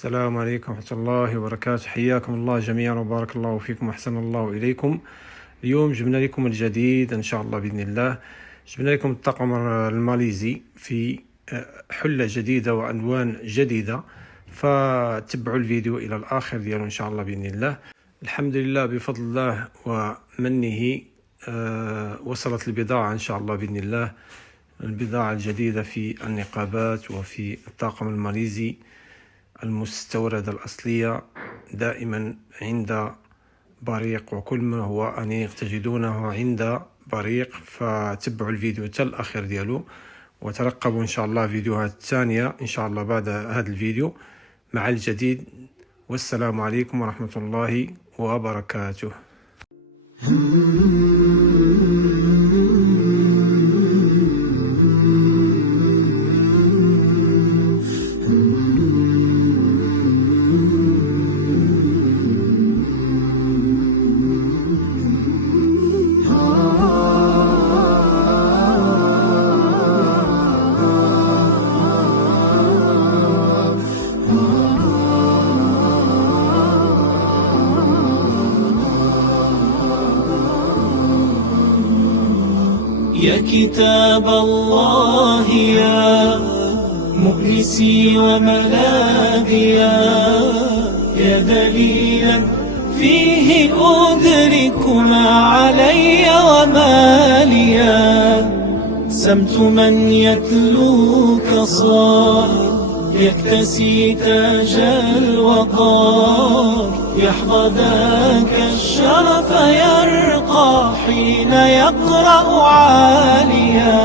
السلام عليكم ورحمة الله وبركاته. حياكم الله جميعا وبارك الله فيكم وأحسن الله إليكم. اليوم جبنا لكم الجديد إن شاء الله بإذن الله. جبنا لكم الطقم الماليزي في حلة جديدة وألوان جديدة، فتبعوا الفيديو إلى الآخر ديالو إن شاء الله بإذن الله. الحمد لله بفضل الله ومنه وصلت البضاعة إن شاء الله بإذن الله، البضاعة الجديدة في النقابات وفي الطاقم الماليزي المستوردة الأصلية دائما عند بريق، وكل ما هو أنيق تجدونه عند بريق. فتبعوا الفيديو حتى الأخير ديالو وترقبوا إن شاء الله فيديوهات ثانية إن شاء الله بعد هذا الفيديو مع الجديد. والسلام عليكم ورحمة الله وبركاته. يا كتاب الله يا مؤنسي وملاذي يا دليلا فيه أدرك ما علي وما لي. سمت من يتلوك صار يكتسي تاج الوقار، يحظى ذاك الشرف يرقى حين يقرأ عاليا.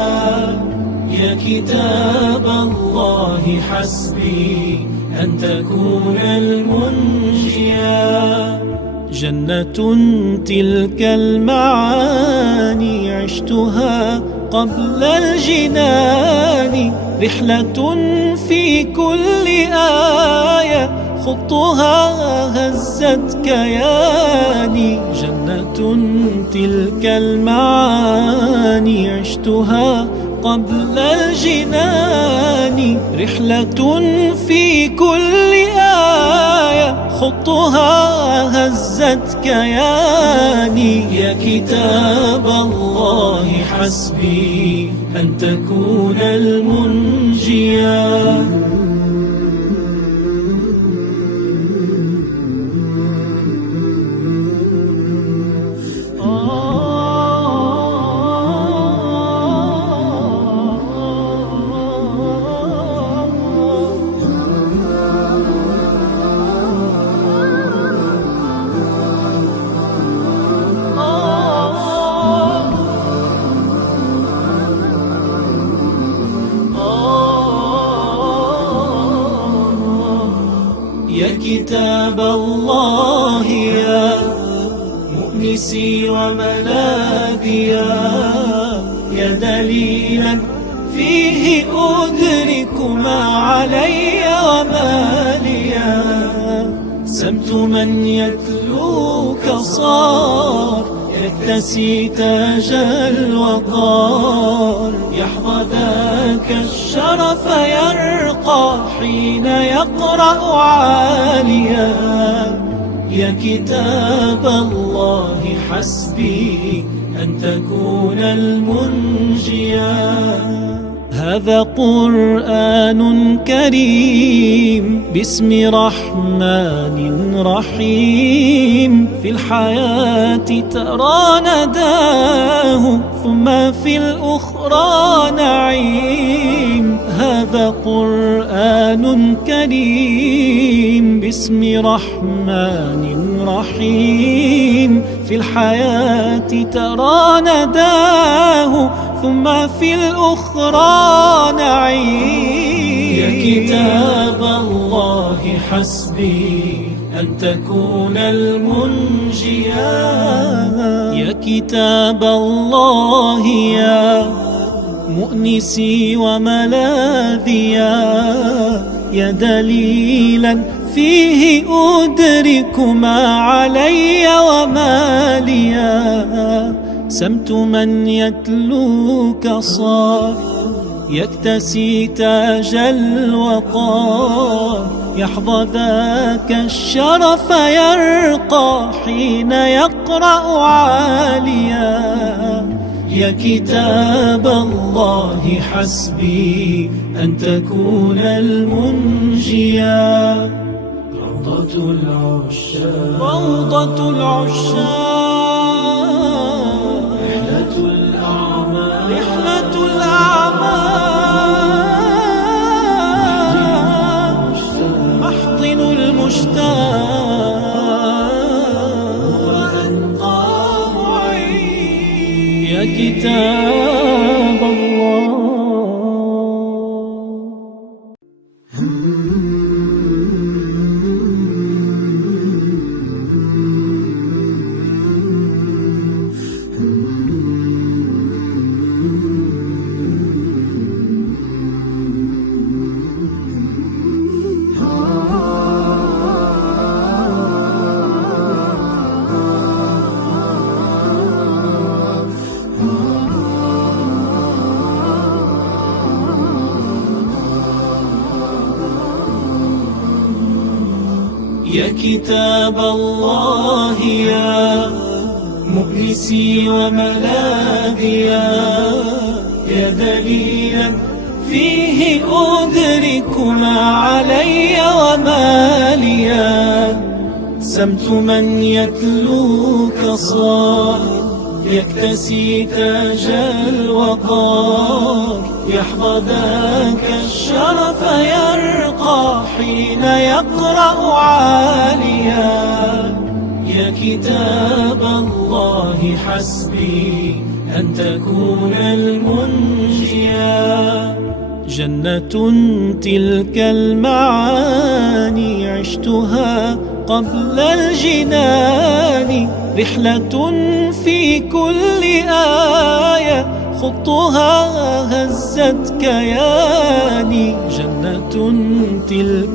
يا كتاب الله حسبي أن تكون المنجيا. جنة تلك المعاني عشتها قبل الجنان، رحلة في كل آية خطها هزت كياني. جنة تلك المعاني عشتها قبل الجنان، رحلة في كل آية خطها هزت كياني. يا كتاب الله حسبي أن تكون المنجيا. يا كتاب الله يا مؤنسي وملاذي يا دليلا فيه أدرك ما علي وما لي. سمت من يتلوك صار يكتسي تاج الوقار، يحظى ذاك الشرف يرقى حين يقرأ عاليا. يا كتاب الله حسبي أن تكون المنجيا. هذا قرآن كريم باسم رحمن رحيم، في الحياة ترى نداه ثم في الأخرى نعيم. هذا قرآن كريم باسم رحمن رحيم، في الحياة ترى نداه ثم في الأخرى نعيم. يا كتاب الله حسبي أن تكون المنجيا. يا كتاب الله يا مؤنسي وملاذي يا دليلا فيه أدرك ما علي وما لي. سمت من يتلوك صار يكتسي تاج الوقار، يحظى ذاك الشرف يرقى حين يقرأ عاليا. يا كتاب الله حسبي أن تكون المنجيا. روضة العشاق روضة العشاق رحلة الأعمال رحلة الأعمال محضن المشتاق وأنقى معين. يا كتاب الله يا كتاب الله يا مؤنسي وملاذيا. يا دليلا فيه أدرك ما علي وما ليا. سمت من يتلوك صار يكتسي تاج الوقار. يحظى ذاك الشرف يرقى حين يقرأ عاليا. يا كتاب الله حسبي أن تكون المنجيا. جنة تلك المعاني عشتها قبل الجنان. رحلة في كل آية خطها هزت كياني. جنة تلك